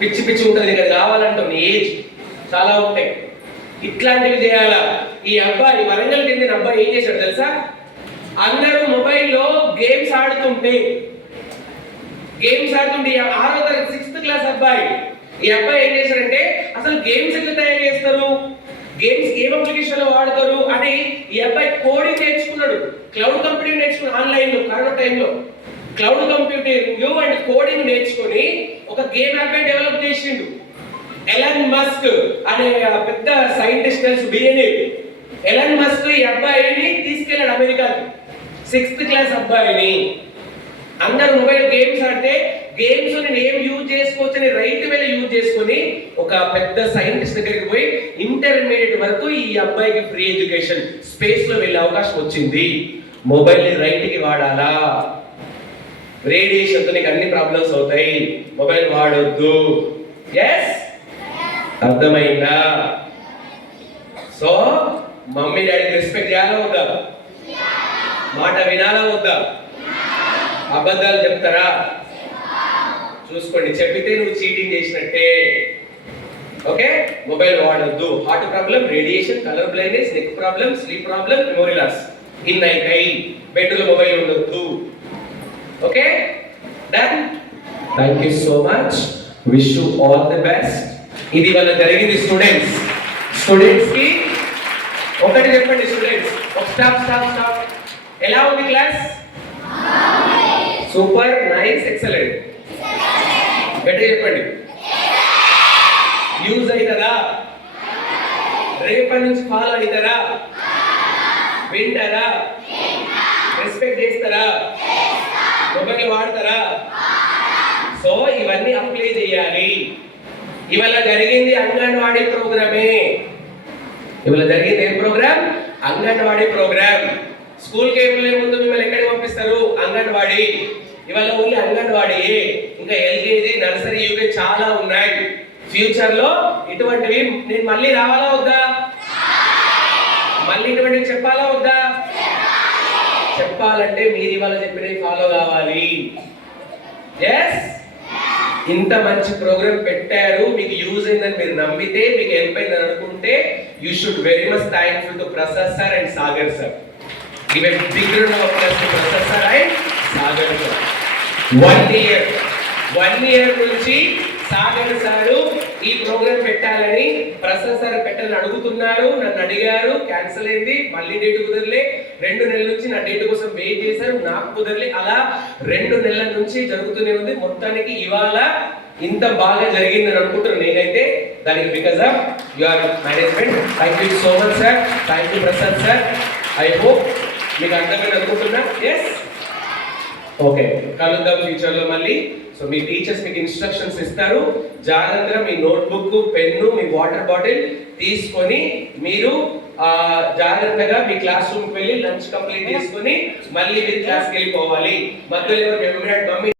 పిచ్చి పిచ్చి ఉంటుంది. ఇక్కడ కావాలంటావు నీ ఏజ్ చాలా ఉంటాయి. ఇట్లాంటివి చేయాలా? ఈ అబ్బాయి వరంగల్ చెందిన అబ్బాయి ఏం చేశాడు తెలుసా? అందరూ మొబైల్లో గేమ్స్ ఆడుతుంటే గేమ్స్ ఆడుతుంటే ఆరో తరగతి సిక్స్త్ క్లాస్ అబ్బాయి ఈ అబ్బాయి ఏం చేశాడంటే అసలు గేమ్స్ ఎట్లా తయారు చేస్తారు? గేమ్స్ ఏం అప్లికేషన్లో వాడతారు? అని ఈ అబ్బాయి కోడింగ్ నేర్చుకున్నాడు. క్లౌడ్ కంప్యూటింగ్ నేర్చుకున్నాడు ఆన్లైన్లో కరోనా టైంలో క్లౌడ్ కంప్యూటింగ్ అండ్ కోడింగ్ నేర్చుకొని ఒక గేమ్ యాప్ డెవలప్ చేసిండు. ఎలన్ మస్క్ అనే పెద్ద సైంటిస్ట్ తెలుసు బిలియనీర్ ఎలన్ మస్క్ ఈ అబ్బాయిని తీసుకెళ్ళాడు అమెరికాకి. సిక్స్త్ క్లాస్ అబ్బాయిని. అందరు మొబైల్ గేమ్స్ ఆడితే గేమ్స్ నేను ఏం యూజ్ చేసుకోవచ్చు అని రైట్ వేళ యూజ్ చేసుకొని ఒక పెద్ద సైంటిస్ట్ దగ్గరికి పోయి ఇంటర్మీడియట్ వరకు ఈ అబ్బాయికి ఫ్రీ ఎడ్యుకేషన్ స్పేస్లో వెళ్ళే అవకాశం వచ్చింది. మొబైల్ రైట్కి వాడాలా? రేడియేషన్తో నీకు అన్ని ప్రాబ్లమ్స్ అవుతాయి. మొబైల్ వాడొద్దు. ఎస్ అర్థమైందా? సో మమ్మీ డాడీకి రెస్పెక్ట్ చేయాలా వద్దా? మాట వినాలా వద్దా? అబద్ధాలు చెప్తారా? చూసుకోండి చెప్పితే నువ్వు చీటింగ్ చేసినట్టే. ఓకే మొబైల్ వాడొద్దు. Heart problem radiation colour blindness neck problem sleep problem memory loss in అయితాయి బెడ్లో మొబైల్ ఉండొద్దు. Okay done thank you so much wish you all the best ఇది వల్ల జరిగింది స్టూడెంట్స్ స్టూడెంట్స్కి ఒకటి చెప్పండి స్టూడెంట్స్ ఒక స్టాప్ స్టాప్ స్టాప్ ఎలా ఉంది క్లాస్ సూపర్ నైస్ ఎక్సలెంట్ గట్టిగా చెప్పండి. యూజ్ అవుతుందా? రేపటి నుంచి ఫాలో అవుతారా వింటారా? రెస్పెక్ట్ చేస్తారా వాడతారా? సో ఇవన్నీ అప్లై చేయాలి. ఇవాళ జరిగింది అంగన్వాడీ ప్రోగ్రామే. ఇవాళ జరిగింది ఏం ప్రోగ్రామ్ అంగన్వాడీ ప్రోగ్రామ్ స్కూల్కి ముందు మిమ్మల్ని ఎక్కడికి పంపిస్తారు? అంగన్వాడీ. ఇవాళ ఓన్లీ అంగన్వాడీ. ఇంకా ఎల్కేజీ నర్సరీ యూకే చాలా ఉన్నాయి. ఫ్యూచర్లో ఇటువంటివి నేను మళ్ళీ రావాలా వద్దా? మళ్ళీ ఇటువంటివి చెప్పాలా వద్దా? చెప్పాలంటే మీరు ఇవాళ చెప్పినవి ఫాలో కావాలి. ఎస్ ఇంత మంచి ప్రోగ్రామ్ పెట్టారు మీకు యూజ్ అయిందని మీరు నమ్మితే మీకు హెల్ప్ అయిందని అనుకుంటే you should very much thankful to Prasad sir and Sagar sir give a big round of applause to Prasad sir and Sagar sir one year one year నుంచి సాగర్ సారు? ఈ ప్రోగ్రామ్ పెట్టాలని Prasad sir పెట్టాలని అడుగుతున్నారు నన్ను అడిగారు cancel అయింది మళ్ళీ date కుదరలే. రెండు నెలల నుంచి నా డేట్ కోసం వెయిట్ చేశారు నాకు కుదరలే. అలా రెండు నెలల నుంచి జరుగుతూనే ఉంది. మొత్తానికి ఇవాళ ఇంత బాగా జరిగిందని అనుకుంటున్నాను నేనైతే. దానికి because of your management thank you so much sir thank you Prasad sir. I hope మీకు అర్థమైంది అనుకుంటున్నా ఎస్ ఓకే కలుద్దాం ఫ్యూచర్లో మళ్ళీ. సో మీ టీచర్స్ మీకు ఇన్స్ట్రక్షన్స్ ఇస్తారు. జాగ్రత్తగా మీ నోట్బుక్ పెన్ను మీ వాటర్ బాటిల్ తీసుకొని మీరు జాగ్రత్తగా మీ క్లాస్ రూమ్కి వెళ్ళి లంచ్ కంప్లీట్ చేసుకొని మళ్ళీ మీరు క్లాస్కి వెళ్ళిపోవాలి. మధ్యలో ఎవరు memory mummy?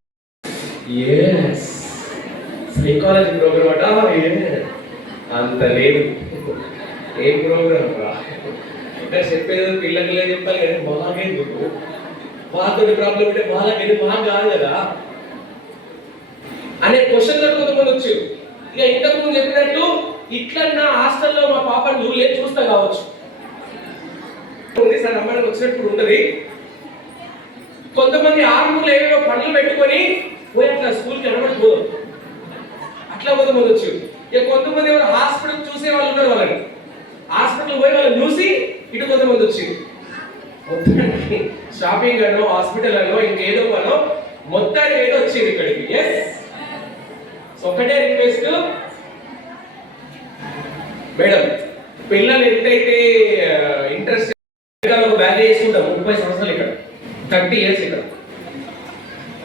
Yes psychology programme అట? అంత లేదు. ఏం ప్రోగ్రామ్ రా? ఇక్కడ చెప్పేది పిల్లలే చెప్పాలి కానీ మాకెందుకు? వాళ్ళతో ప్రాబ్లం ఉంటే వాళ్ళకి మాకు కాదు కదా. అనే క్వశ్చన్ కొంతమంది వచ్చారు. ఇక ఇంతకు ముందు చెప్పినట్టు ఇట్లా నా హాస్టల్లో మా పాపను నువ్వు లేదు చూస్తా కావచ్చు. ఉంది సార్ అమ్మడానికి వచ్చినప్పుడు ఉంటది. కొంతమంది ఆర్మూలు ఏవేవో పనులు పెట్టుకొని పోయి అట్లా స్కూల్కి ఎడబడి పోదు. అట్లా కొంతమంది వచ్చారు. ఇక కొంతమంది ఎవరు హాస్పిటల్ చూసే వాళ్ళు ఉన్నారు వాళ్ళని. హాస్పిటల్ పోయి వాళ్ళని చూసి ఇటు కొంతమంది వచ్చింది మొత్తానికి షాపింగ్ అనో హాస్పిటల్ అనో ఇంకేదో అనో మొత్తానికి ఏదో వచ్చింది ఇక్కడికి. ఎస్ ఒకటే రిక్వెస్ట్ మేడం పిల్లలు ఎంతైతే ఇంట్రెస్ట్ బ్యాన్ చేసుకుంటాం ముప్పై సంవత్సరాలు ఇక్కడ. థర్టీ ఇయర్స్ ఇక్కడ.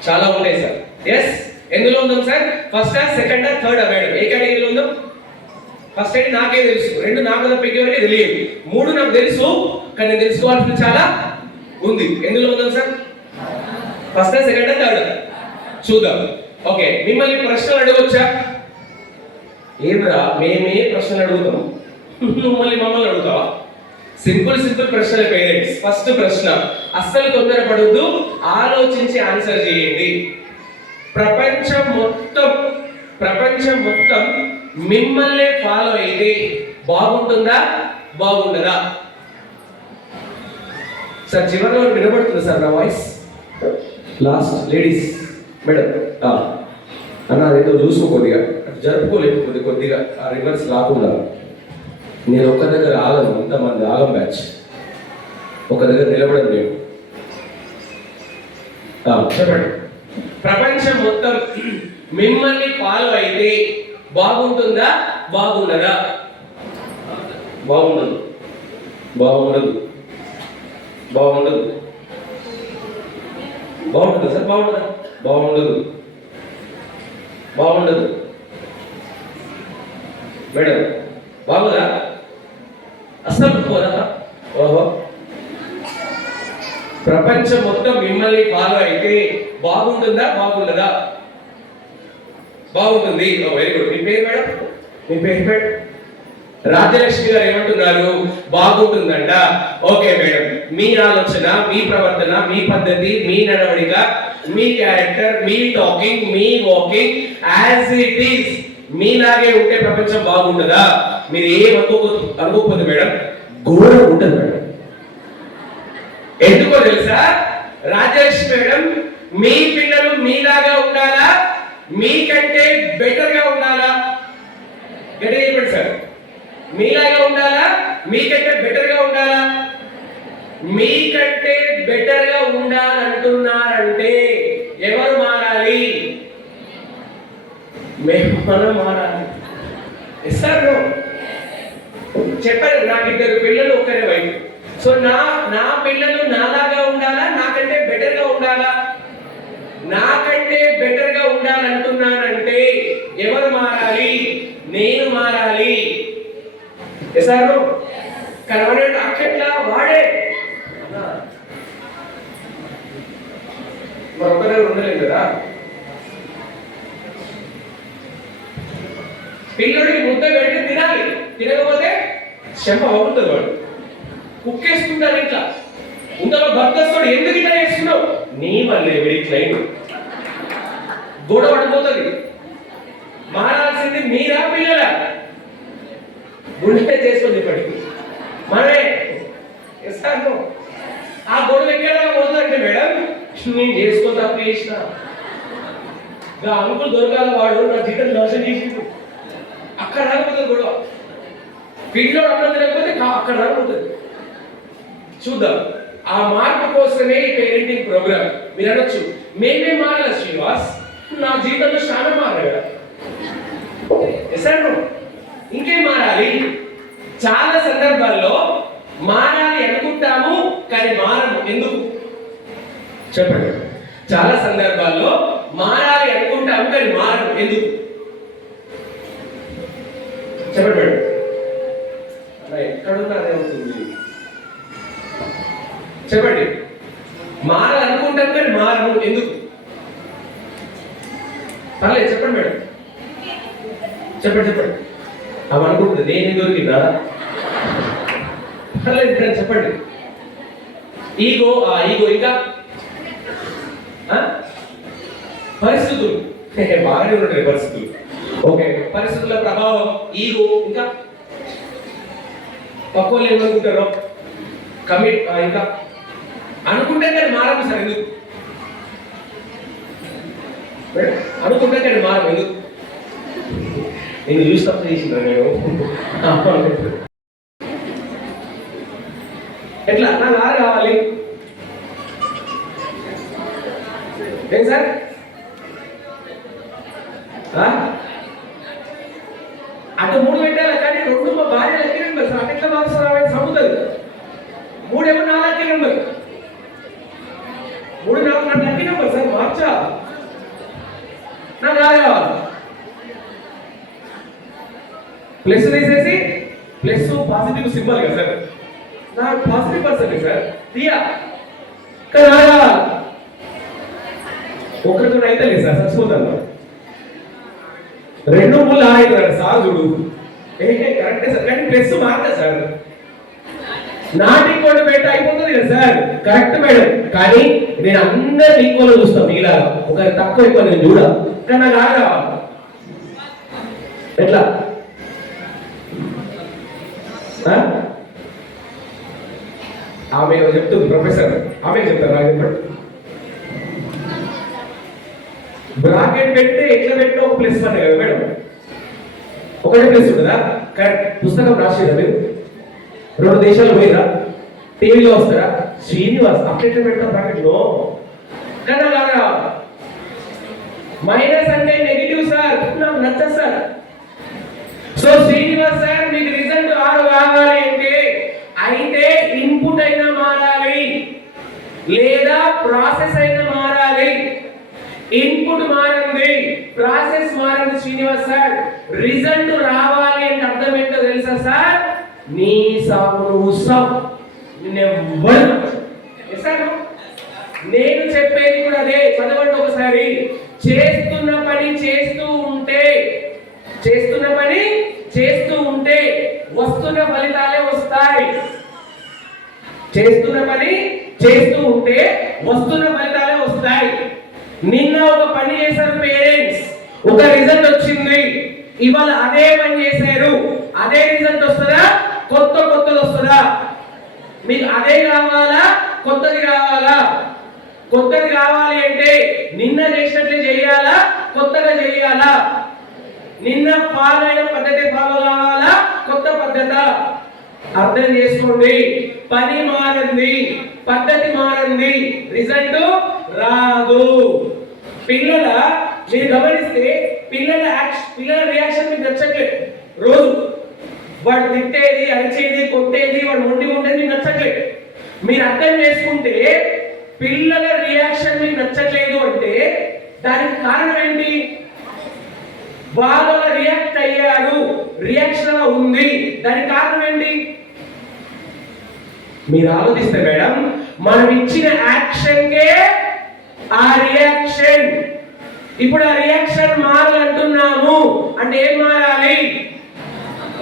చాలా ఉన్నాయి సార్ ఎస్ ఎందులో ఉందాం sir first second third madam ఏ కేటగిరీలో ఉందాం? ఫస్ట్ అయితే నాకే తెలుసు. రెండు నాకు తప్ప తెలియదు. మూడు నాకు తెలుసు కానీ నేను తెలుసుకోవాల్సింది చాలా ఉంది. ఎందులో ఉందాం సార్ ఫస్ట్ సెకండ్ థర్డ్ చూద్దాం. ఓకే మిమ్మల్ని ప్రశ్నలు అడగొచ్చా? ఏమిరా మేమే ప్రశ్నలు అడుగుతాం? మిమ్మల్ని మమ్మల్ని అడుగుతావా? సింపుల్ సింపుల్ ప్రశ్నల పేరెంట్స్. ఫస్ట్ ప్రశ్న అస్సలు తొందరపడొద్దు ఆలోచించి ఆన్సర్ చేయండి. ప్రపంచం మొత్తం ప్రపంచం మొత్తం మిమ్మల్నే ఫాలో అయితే బాగుంటుందా బాగుండదా? సార్ చివరిలో వినబడుతుంది సార్ నా వాయిస్? Last ladies. మేడం అన్న అదేదో చూసుకో కొద్దిగా. జరుపుకోలేదు కొద్ది కొద్దిగా. ఆ రివర్స్ రాకుండా. నేను ఒక్క దగ్గర ఆగను ఇంతమంది ఆగం బ్యాచ్. ఒక దగ్గర నిలబడను నేను. చెప్పండి. ప్రపంచం మొత్తం మిమ్మల్ని ఫాలో అయితే బాగుంటుందా బాగుండదా? బాగుండదు. బాగుండదు. బాగుండదు. బాగుంటుందా సార్? బాగుంటుందా? బాగుండదు. బాగుండదు. మేడం బాగుందా? అసలు పోదా ఓహో. ప్రపంచం మొత్తం మిమ్మల్ని ఫాలో అయితే బాగుంటుందా బాగుండదా? బాగుంటుంది. Very good. మీ పేరు మేడం? మీ పేరు మేడం? రాజ్యలక్ష్మి గారు ఏమంటున్నారు? బాగుంటుందంట. Okay madam. మీ ఆలోచన మీ ప్రవర్తన మీ పద్ధతి మీ నడవడిక మీ క్యారెక్టర్ మీ టాకింగ్ మీ వాకింగ్ యాజ్ ఇట్ ఈస్ మీలాగే ఉంటే ప్రపంచం బాగుంటుందా మీరు ఏం అనుకోక అనుకోకపోతే మేడం ఘోరం ఉంటుంది మేడం. ఎందుకో తెలుసా? రాజేష్ మేడం మీ పిల్లలు మీలాగా ఉండాలా? మీకంటే బెటర్గా ఉండాలా? గట్టిగా చెప్పండి సార్. మీలాగా ఉండాలా? మీకంటే బెటర్గా ఉండాలా? మీకంటే బెటర్గా ఉండాలంటున్నారంటే ఎవరు మారాలి? మేము మనం మారాలి. ఎస్ సార్ నో చెప్పారు నాకు ఇద్దరు పిల్లలు ఒక్కరే వైపు. సో నా నా పిల్లలు నాలాగా ఉండాలా? నాకంటే బెటర్గా ఉండాలా? నాకంటే బెటర్గా ఉండాలంటున్నానంటే ఎవరు మారాలి? నేను మారాలి. ఎసారు కనబడే అక్కట్లా వాడే. మరొకరే ఉండలేదు కదా? పిల్లడికి ముద్ద పెట్టి తినాలి. తినకపోతే చెంప అవుతుంది వాడు. కుక్కేసుకుంటారు ఇట్లా. ఇంతలో భర్తస్తుడు ఎందుకు ఇట్లా చేస్తున్నావు? నీ మళ్ళీ వీడి క్లైంట్ గోడ పడిపోతుంది. మారాల్సింది మీరా పిల్లల? గుండె చేసుకుంది ఇప్పటికి మనమే. ఇస్తాను ఆ గొడవ ఎక్కడ పోతుందంటే మేడం? నేను చేసుకో తప్పు చేసిన. నా అంకుల్ దొరకాల వాడు నా జీతం నాశనం చేసిండు. అక్కడ రాకపోతుంది గొడవ. పిల్లలు అక్కడ తినకపోతే అక్కడ రాకపోతుంది చూద్దాం. ఆ మార్పు కోసమే ఈ పేరెంటింగ్ ప్రోగ్రామ్ మీరు అనొచ్చు. మేమే మారాల శ్రీనివాస్? నా జీవితంలో చాలా మారాడు కదా. ఇంకేం మారాలి? చాలా సందర్భాల్లో మారాలి కానీ మారము. ఎందుకు? చెప్పండి. చాలా సందర్భాల్లో మారాలి అనుకుంటాము కానీ మారము ఎందుకు? చెప్పండి మేడం. అలా ఎక్కడున్నా అదే అవుతుంది. చెప్పండి. మారాలనుకుంటాం కానీ మారము ఎందుకు? పర్లేదు చెప్పండి మేడం. చెప్పండి చెప్పండి. అవి అనుకుంటుంది. నేను దొరికిందా పర్లేదు చెప్పండి. ఈగో ఆ ఈగో ఇంకా? పరిస్థితులు. బాగానే ఉంటాయి పరిస్థితులు. ఓకే పరిస్థితుల ప్రభావం ఈగో ఇంకా? పక్కన ఏమనుకుంటారో కమిట్ ఇంకా? అనుకుంటే కానీ మారము సార్ ఎందుకు? అనుకుంటే కానీ మారం ఎందుకు? నేను చూసి తప్పు చేసిందా నేను. ఎట్లా నా లాగా కావాలి ఏం సార్ ఆ? అటు మూడు పెట్టాలి కానీ రెండు మా భార్య లక్కీ నెంబర్ సార్ అట్లా మార్క్స్ సముతుంది మూడేమో నా లక్కీ నెంబర్ మూడు నాకు నా లక్కీ నెంబర్ సార్ మార్చా నాకు రాదు కావాలి ప్లస్ తీసేసి ప్లస్ పాజిటివ్ సింబల్ కదా సార్ నాకు పాజిటివ్ పర్సన్ సార్ తీయా కదా ఒకరితో అయితే లేదు సార్ చచ్చిపోతాను రెండు మూడు ఆరైదు సార్ చూడు. ఏ కరెక్టే సార్ కానీ ప్లస్ మారదా సార్ నాటి కూడా పెట్టి అయిపోతుంది కదా సార్ కరెక్ట్ మేడం కానీ నేను అందరిని ఈక్వల్ చూస్తాను మీలాగా ఒక తక్కువ ఎక్కువ నేను చూడ. కానీ నాకు ఆడ ఎట్లా? ఆ? ఆమె చెప్తుంది ప్రొఫెసర్ ఆమె చెప్తారు? నాకు చెప్పండి. బ్రాకెట్ పెడితే ఎట్లా పెట్టినా ఒక ప్లస్ వన్ కదా మేడం. ఒకటే ప్లస్ ఉంటుందా? కరెక్ట్ పుస్తకం రాసేదా మీరు? రెండు దేశాలు పోయిరా టీవీలో వస్తారా? శ్రీనివాస్ అప్పుడు ఎట్లా బ్రాకెట్లో కన్నా కాదా మైనస్ అంటే నెగిటివ్ సార్ నాకు నచ్చదు సార్ సో శ్రీనివాస్ సార్ మీకు రిజల్ట్ ఆరు కావాలి అంటే అయితే ఇన్పుట్ అయినా మారాలి లేదా ప్రాసెస్ అయినా మారాలి. ఇన్పుట్ మారింది. ప్రాసెస్ మారింది శ్రీనివాస్ సార్. రిజల్ట్ రావాలి అంటే అర్థం ఏంటో తెలుసా సార్? నీ సాగు నువ్వు సాగు నిన్నెవ్వరు సార్ నేను చెప్పేది కూడా అదే. చదవండి ఒకసారి. చేస్తున్న పని చేస్తూ ఉంటే చేస్తున్న పని చేస్తూ ఉంటే వస్తున్న ఫలితాలే వస్తాయి. చేస్తున్న పని చేస్తూ ఉంటే వస్తున్న ఫలితాలే వస్తాయి. నిన్న ఒక పని చేశారు పేరెంట్స్. ఒక రిజల్ట్ వచ్చింది. ఇవాళ అదే పని చేశారు. అదే రిజల్ట్ వస్తుందా? కొత్త కొత్తది వస్తుందా? మీకు అదే కావాలా కొత్తది కావాలా కొత్తది కావాలి అంటే నిన్న చేసినట్లు చేయాలా? కొత్తగా చేయాలా? నిన్న ఫాలో అయిన పద్ధతి ఫాలో కావాలా? కొత్త పద్ధత? అర్థం చేసుకోండి. పని మారింది పద్ధతి మారింది రిజల్ట్ రాదు. పిల్లల మీరు గమనిస్తే పిల్లల యాక్షన్ పిల్లల రియాక్షన్ మీకు నచ్చట్లేదు. రోజు వాడు తిట్టేది అరిచేది కొట్టేది వాడు మొండి ఉండేది మీకు నచ్చట్లేదు. మీరు అర్థం చేసుకుంటే పిల్లల రియాక్షన్ మీకు నచ్చట్లేదు అంటే దానికి కారణం ఏంటి? వాళ్ళు రియాక్ట్ అయ్యారు. రియాక్షన్ ఉంది. దానికి కారణం ఏంటి? మీరు ఆలోచిస్తే మేడం మనం ఇచ్చిన యాక్షన్కే ఆ రియాక్షన్ ఇప్పుడు ఆ రియాక్షన్ మారాలంటున్నాము. అంటే ఏం మారాలి?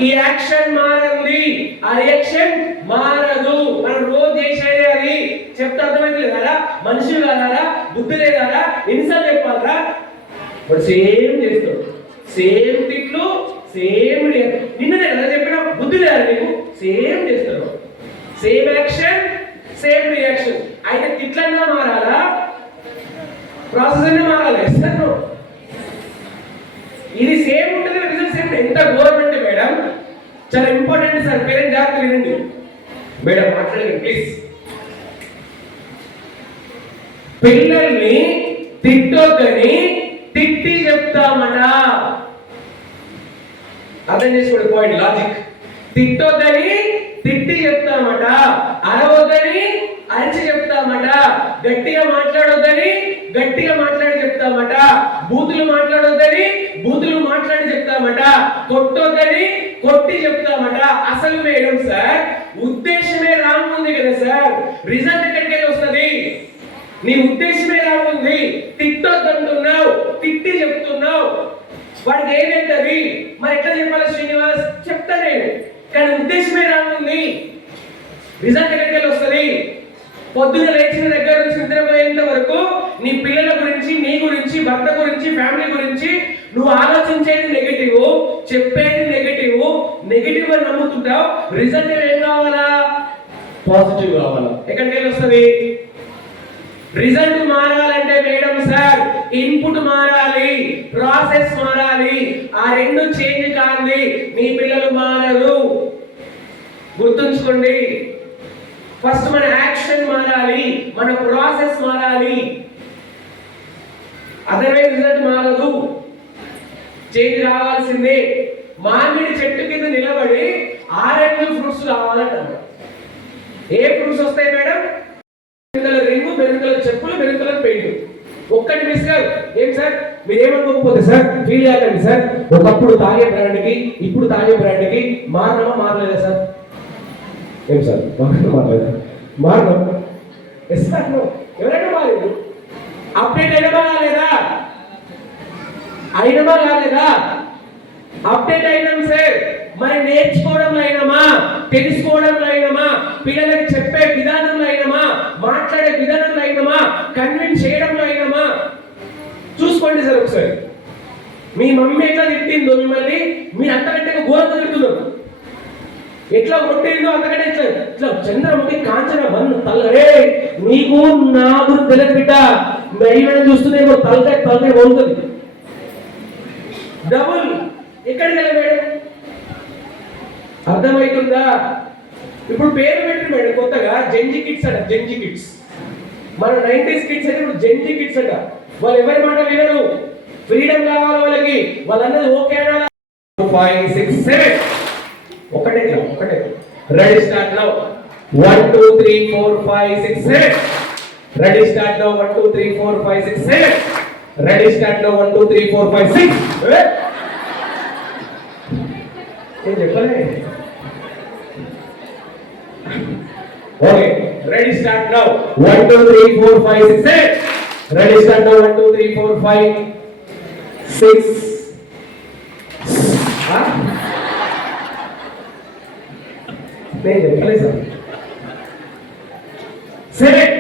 ఈ యాక్షన్ మారంది. ఆ రియాక్షన్ మారదు. మనం రోజు చేసేది అది. చెప్తే అర్థమైంది కదా? మనిషి కాదారా? బుద్ధి లేదారా? ఎన్నిసార్లు చెప్పాలరా? ఇప్పుడు సేమ్ చేస్తాడు. సేమ్ తిట్లు సేమ్ నిన్ననే కదా చెప్పిన బుద్ధి లేదా నీకు? సేమ్ చేస్తాడు. సేమ్ యాక్షన్ సేమ్ రియాక్షన్ అయితే తిట్లన్నా మారాలా? ప్రాసెస్ అన్నీ మారాలి? సార్ ఇది సేమ్ ఉంటుంది రిజల్ట్ సేమ్ ఎంత గవర్నమెంట్ మేడం? చాలా ఇంపార్టెంట్ సార్ పేరెంట్ జాగ్రత్త వినండి. మేడం మాట్లాడండి ప్లీజ్ పిల్లల్ని తిట్టొద్దని తిట్టి చెప్తామట. అర్థం చేసుకోండి పాయింట్ లాజిక్ తిట్టొద్దని తిట్టి చెప్తామట. అరవద్దని అరిచి చెప్తామట. గట్టిగా మాట్లాడొద్దని గట్టిగా మాట్లాడి చెప్తామట. బూతులు మాట్లాడొద్దని బూతులు మాట్లాడి చెప్తామట. కొట్టొద్దని కొట్టి చెప్తామట. అసలు మేడం సార్ ఉద్దేశమే రాంగ్ ఉంది కదా సార్. రిజల్ట్ ఎక్కడికైనా వస్తుంది? నీ ఉద్దేశమే రాముంది. తిట్టొద్దంటున్నావు తిట్టి చెప్తున్నావు. వాడికి ఏమవుతుంది మరి ఎట్లా చెప్పాలి శ్రీనివాస్? చెప్తా నేను. కానీ ఉద్దేశమే రిజల్ట్ ఎక్కడికి వెళ్ళి వస్తుంది? పొద్దున లేచిన దగ్గర నుంచి నిద్రపోయేంత వరకు నీ పిల్లల గురించి నీ గురించి భర్త గురించి ఫ్యామిలీ గురించి నువ్వు ఆలోచించేది నెగిటివ్ చెప్పేది నెగిటివ్ నెగిటివ్ అని నమ్ముతుంటావు. రిజల్ట్ ఏం కావాలా? పాజిటివ్ కావాలా? ఎక్కడికి వెళ్ళి వస్తుంది? రిజల్ట్ మారాలంటే మేడం సార్ ఇన్పుట్ మారాలి ప్రాసెస్ మారాలి. ఆ రెండు చేంజ్ కాంది మీ పిల్లలు మారరు. గుర్తుంచుకోండి. ఫస్ట్ మన యాక్షన్ మారాలి మన ప్రాసెస్ మారాలి. అదర్వైజ్ రిజల్ట్ మారదు. చేంజ్ రావాల్సిందే. మామిడి చెట్టు కింద నిలబడి ఆరెంజ్ ఫ్రూట్స్ కావాలంట ఏ ఫ్రూట్స్ వస్తాయి మేడం? వెనుకల రింగు వెనుకల చెప్పులు మెరుగుదల పెయింట్. ఒక్కటి మిస్ కాదు. ఏం సార్? మీరేమనుకోకపోతే సార్ ఫీల్ కాకండి సార్. ఒకప్పుడు తాగే బ్రాండ్కి ఇప్పుడు తాగే బ్రాండ్కి మారడమా మారలేదా సార్? ఏం సార్? మారడం మారడం ఎస్ సార్ ఎవరైనా మారేది? అప్డేట్ అయినమా కాలేదా అయినమా కాలేదా అప్డేట్ అయినాం సార్. మరి నేర్చుకోవడంలో అయినమా? తెలుసుకోవడంలో అయినమా? పిల్లలకి చెప్పే విధానంలో అయినమా? మాట్లాడే విధానంలో అయినమా? కన్విన్స్ చేయడంలో అయినమా? చూసుకోండి సార్ ఒకసారి. మీ మమ్మీ ఎట్లా తిట్టిందో మిమ్మల్ని? మీ ఎట్లా కొట్టిందో అంతకంటే ఇట్లా ఇట్లా చంద్రముఖి కాంచన వన్ తల్లరే నీకు నాకు తెలియదు బిడ్డ. మెయిన్ చూస్తూనేమో తలకాయ తలకాయ పోతుంది డబుల్. ఎక్కడికి వెళ్ళి మేడం? అర్థమవుతుందా ఇప్పుడు పేరు పెట్టిన మేడం కొత్తగా జెంజి కిట్స్ అంట జెంజి కిట్స్ మన నైన్టీస్ కిడ్స్ అంటే ఇప్పుడు జెంజి కిట్స్ అంట. వాళ్ళు ఎవరి మాట వినరు? ఫ్రీడమ్ కావాలి వాళ్ళకి. వాళ్ళన్నది ఓకే అనాలా? Five six seven. ఒకటే క్రమం, ఒకటే ready start now one two three four five six seven ready start now one two three four five six seven ready start now one two three four five six ఏం చెప్పలే? Okay. Ready start now one two three four five six seven ready start now one two three four five six నేను చెప్పలే sir. Seven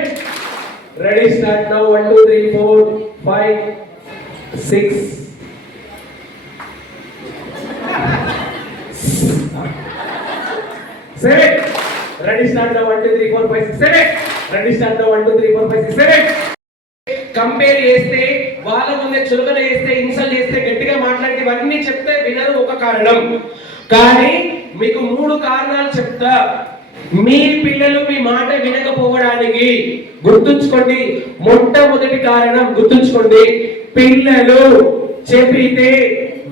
ready start now. One two three four five six. Seven ready start now. One two three four five six. Seven ready start now. One two three four five six. Seven compare చేస్తే వాళ్ళ ముందే చులకన చేస్తే insult చేస్తే గట్టిగా మాట్లాడితే ఇవన్నీ చెప్తే వినరు ఒక కారణం. కానీ కారణాలు చెప్తా. మీ పిల్లలు మీ మాట వినకపోవడానికి గుర్తుంచుకోండి. మొట్టమొదటి కారణం గుర్తుంచుకోండి. పిల్లలు చెప్పితే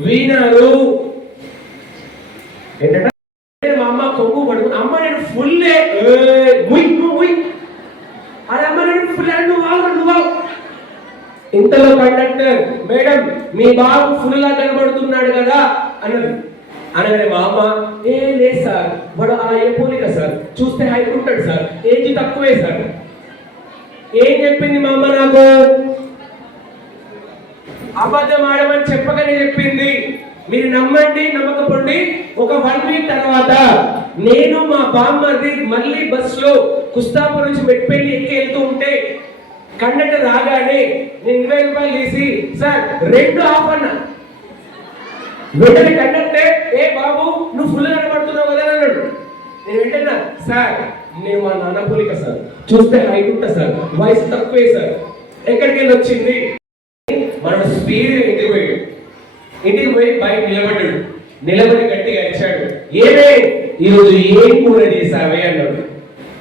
వినరు. ఏంటంటే మా అమ్మ కొమ్ము పడు అమ్మ నేను ఫుల్ అరే అమ్మ నేను ఫుల్ నువ్వు నువ్వు ఇంతలో కండక్టర్ మేడం మీ బాబు ఫుల్గా కనబడుతున్నాడు కదా అన్నది. అనగానే మా అమ్మ ఏ లేదు సార్ వాడు అలా ఏ పోలిక సార్? చూస్తే హైట్ ఉంటాడు సార్ ఏజ్ తక్కువే సార్. ఏం చెప్పింది మా అమ్మ నాకు? అబద్ధం ఆడమని చెప్పకనే చెప్పింది. మీరు నమ్మండి నమ్మకపోండి. ఒక వన్ వీక్ తర్వాత నేను మా బామ్మది మళ్ళీ బస్సులో కుస్తాపూర్ నుంచి మెట్పల్లి ఎక్కి వెళ్తూ ఉంటే కండక్టర్ రాగానే నేను ఇరవై రూపాయలు తీసి సార్ రెండు ఆఫ్ అన్నా. వెంటనే కండక్టర్ ఏ బాబు నువ్వు ఫుల్ కనబడుతున్నావు కదా అన్నాడు. నేను వెంటనే సార్ నేను మా నాన్న పోలిక సార్. చూస్తే హైట్ ఉంటా సార్. వయసు తక్కువే సార్. ఎక్కడికి వెళ్ళి వచ్చింది? మన స్పీడ్ ఇంటికి పోయాడు. ఇంటికి పోయి బయట నిలబడ్డాడు. నిలబడి గట్టిగా ఇచ్చాడు ఏమే ఈరోజు ఏం కూర చేసావే అన్నాడు.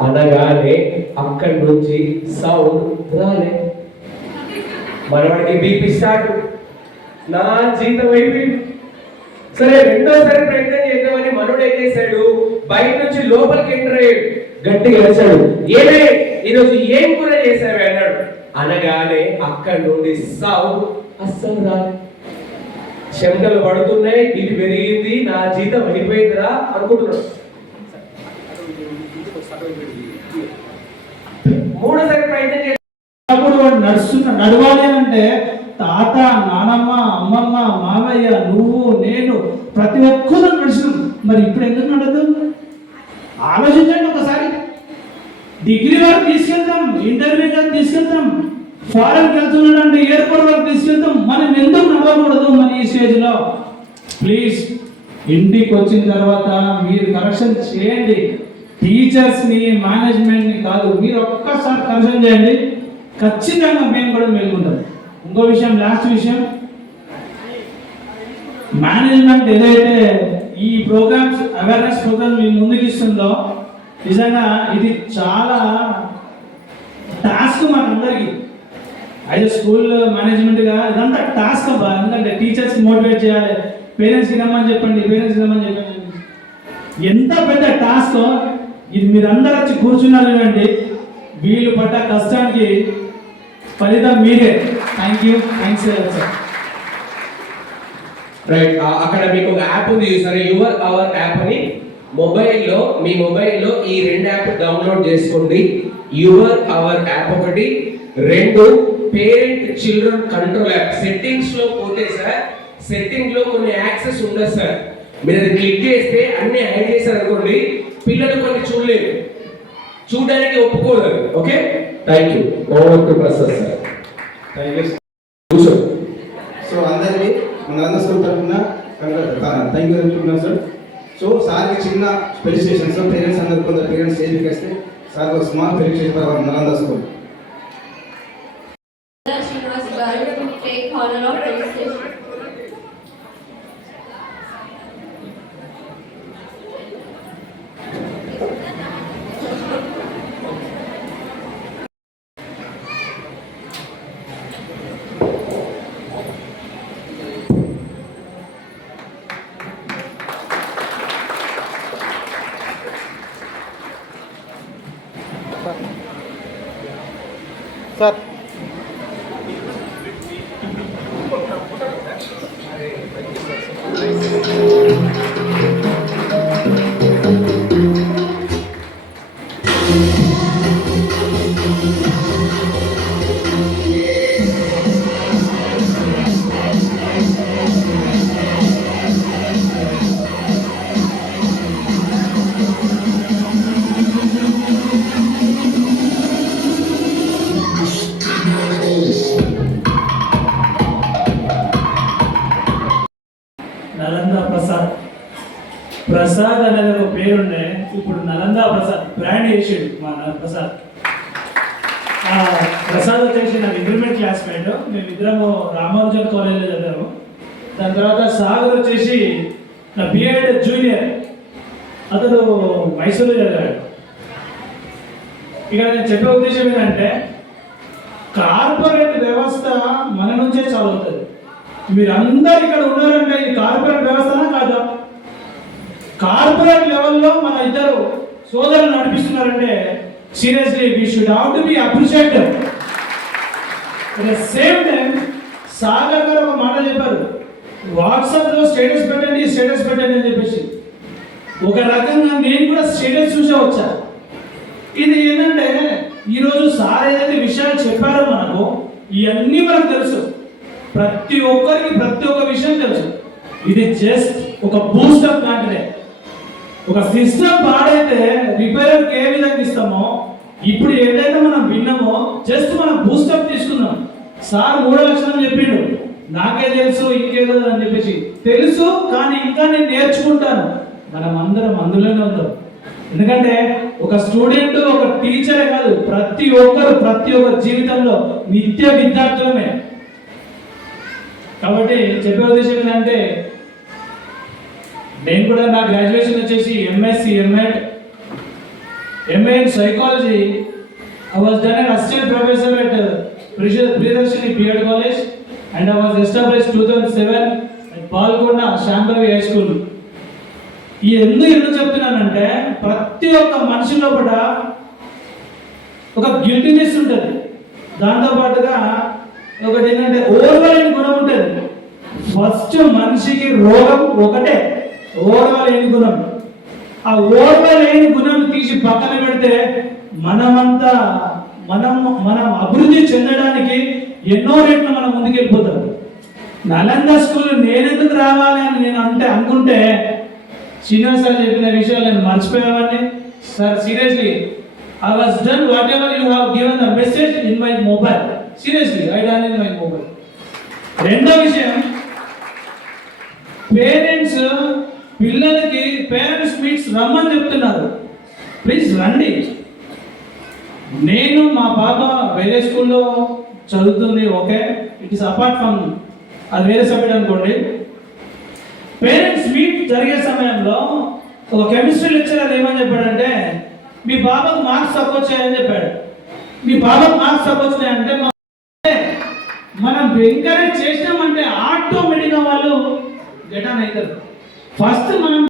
అనగానే అక్కడి నుంచి సౌండ్ రాలే. మనవాడికి బీపీ స్టార్ట్. నా జీతం అయిపోయింది. సరే రెండోసారి ప్రయత్నం చేద్దామని మనుడు ఏం చేశాడు? బయట నుంచి లోపలికి ఎంటర్ అయ్యాడు. గట్టిగా అరిచాడు. ఏమే ఈరోజు ఏం కూర చేశావే అన్నాడు. అనగానే అక్కడి నుండి సావు అస్సలు రాలే శంకలు పడుతున్నాయి ఇది పెరిగింది నా జీతం అయిపోయిందిరా అనుకుంటున్నాడు. మూడోసారి ప్రయత్నం చేశాడు అప్పుడు వాడు నడుస్తున్న నడవాలి అంటే తాత నానమ్మ అమ్మమ్మ మామయ్య నువ్వు నేను ప్రతి ఒక్కరూ నడుచున్నాం మరి ఇప్పుడు ఎందుకు నడదు ఆలోచించండి ఒకసారి. డిగ్రీ వరకు తీసుకెళ్తాం ఇంటర్మీడియట్ వరకు తీసుకెళ్తాం ఫారెన్కి వెళ్తున్నాడు అంటే ఎయిర్పోర్ట్ వరకు తీసుకెళ్తాం. మనం ఎందుకు నడవకూడదు మన ఈ స్టేజ్లో ప్లీజ్ ఇంటికి వచ్చిన తర్వాత మీరు కరెక్షన్ చేయండి. టీచర్స్ని మేనేజ్మెంట్ని కాదు మీరు ఒక్కసారి కరెక్షన్ చేయండి. ఖచ్చితంగా మేము కూడా మేల్కొంటాం. ఇంకో విషయం లాస్ట్ విషయం. మేనేజ్మెంట్ ఏదైతే ఈ ప్రోగ్రామ్స్ అవేర్నెస్ ప్రోగ్రామ్ మీ ముందుకు ఇస్తుందో నిజంగా ఇది చాలా టాస్క్ మనందరికీ. అయితే స్కూల్ మేనేజ్మెంట్గా ఇదంతా టాస్క్ అబ్బా ఎందుకంటే టీచర్స్కి మోటివేట్ చేయాలి. పేరెంట్స్కి రమ్మని చెప్పండి పేరెంట్స్కి రమ్మని చెప్పండి. ఎంత పెద్ద టాస్క్ ఇది మీరందరూ వచ్చి కూర్చున్నారు చూడండి. వీళ్ళు పడ్డ కష్టానికి ఫలితం మీరే thank you thanks sir right అక్కడ మీకు ఒక యాప్ ఉంది సరే యువర్ అవర్ యాప్ అని. మొబైల్లో మీ మొబైల్లో ఈ రెండు యాప్ డౌన్లోడ్ చేసుకోండి. యువర్ అవర్ యాప్ ఒకటి. రెండు పేరెంట్ చిల్డ్రన్ కంట్రోల్ యాప్. సెట్టింగ్స్లో పోతే సార్ సెట్టింగ్లో కొన్ని యాక్సెస్ ఉండదు సార్ మీరు అది క్లిక్ చేస్తే అన్ని హైడ్ చేశారు అనుకోండి పిల్లలు కొన్ని చూడలేరు. చూడడానికి ఒప్పుకోరు okay? Thank you over to Prasad sir కూర్చో. సో అందరికీ మన అందరి స్కూల్ తరఫున థ్యాంక్ యూ చెప్తున్నాం సార్ సో సార్కి చిన్న ఫెలిసిటేషన్స్ పేరెంట్స్ అందరు కొందరు పేరెంట్స్ స్టేజ్కి వస్తే సార్ ఒక స్మాల్ ఫెలిసిటేషన్ తర్వాత నలంద స్కూల్. సార్ ప్రసాద్ అనేది ఒక పేరుండే. ఇప్పుడు నలంద ప్రసాద్ బ్రాండ్ వేసాడు మా ప్రసాద్. ప్రసాద్ వచ్చేసి నాకు ఇంటర్మీడియట్ క్లాస్మేట్ మేము ఇద్దరము రామానుజన్ కాలేజ్లో చదివాము. దాని తర్వాత సాగర్ వచ్చేసి నా బిఎడ్ జూనియర్ అతను మైసూరులో చదివాడు. ఇక నేను చెప్పే ఉద్దేశం ఏంటంటే కార్పొరేట్ వ్యవస్థ మన నుంచే చదువుతుంది మీరందరూ ఇక్కడ ఉన్నారంటే ఇది కార్పొరేట్ వ్యవస్థనా కాదా? కార్పొరేట్ లెవెల్లో మన ఇద్దరు సోదరులు నడిపిస్తున్నారంటే seriously we should have to be appreciated same time Sagar garu ఒక మాట చెప్పారు. వాట్సాప్లో స్టేటస్ పెట్టండి స్టేటస్ పెట్టండి అని చెప్పేసి. ఒక రకంగా నేను కూడా స్టేటస్ చూసే వచ్చా. ఇది ఏంటంటే ఈరోజు సార్ ఏదైతే విషయాలు చెప్పారో మనకు ఇవన్నీ మనకు తెలుసు. ప్రతి ఒక్కరికి ప్రతి ఒక్క విషయం తెలుసు. ఇది జస్ట్ ఒక బూస్టప్ లాంటిదే ఒక సిస్టమ్ పాడైతే రిపేర్ ఏ విధంగా ఇస్తామో ఇప్పుడు ఏదైతే మనం విన్నామో జస్ట్ మనం బూస్టప్ తీసుకున్నాం సార్ మూడు లక్షణం చెప్పిండు. నాకే తెలుసు ఇంకేదో అని చెప్పేసి. తెలుసు కానీ ఇంకా నేను నేర్చుకుంటాను. మనం అందరం అందులోనే ఉందాం. ఎందుకంటే ఒక స్టూడెంట్ ఒక టీచరే కాదు ప్రతి ఒక్కరు ప్రతి ఒక్క జీవితంలో నిత్య విద్యార్థులమే. కాబట్టి చెప్పే ఉద్దేశం ఏంటంటే నేను కూడా నా గ్రాడ్యుయేషన్ వచ్చేసి MSc MEd MA in psychology I was done and assistant professor at Priyadarshini BEd college and I was establish two thousand seven పాల్గొన్న శాంభవి హై స్కూల్ ఈ ఎందుకు ఎందుకు చెప్తున్నానంటే ప్రతి ఒక్క మనిషిలో కూడా ఒక గిల్టీనెస్ ఉంటుంది. దాంతో పాటుగా ఒకటి ఏంటంటే ఓర్వలేని గుణం ఉంటుంది. ఫస్ట్ మనిషికి రోగం ఒకటే. ఓర్వలేని గుణం. ఆ ఓర్వలేని గుణం తీసి పక్కన పెడితే మనమంతా మనం మనం అభివృద్ధి చెందడానికి ఎన్నో రేట్లు మనం ముందుకెళ్ళిపోతాం. నలంద స్కూల్ నేనెందుకు రావాలి అని నేను అంటే అనుకుంటే శ్రీనివాస్ సార్ చెప్పిన విషయాలు నేను మర్చిపోయేవాడిని. Sir seriously I was done whatever you have given the message in my mobile seriously I done in my mobile రెండో విషయం పేరెంట్స్ పిల్లలకి పేరెంట్స్ మీట్స్ రమ్మని చెప్తున్నారు. ప్లీజ్ రండి. నేను మా పాప వేరే స్కూల్లో చదువుతుంది okay? It is apart from అది వేరే సబ్జెక్ట్ అనుకోండి. పేరెంట్స్ మీట్ జరిగే సమయంలో ఒక కెమిస్ట్రీ లెక్చరర్ ఏమని చెప్పాడంటే మీ బాబాకు మార్క్స్ తక్కువ వచ్చాయని చెప్పాడు. మీ బాబాకు మార్క్స్ తక్కువ వచ్చినాయంటే మా- మనం ఎంకరేజ్ చేసినామంటే ఆటోమేటిక్గా వాళ్ళు గెటాన్ అవుతారు. ఫస్ట్ మనం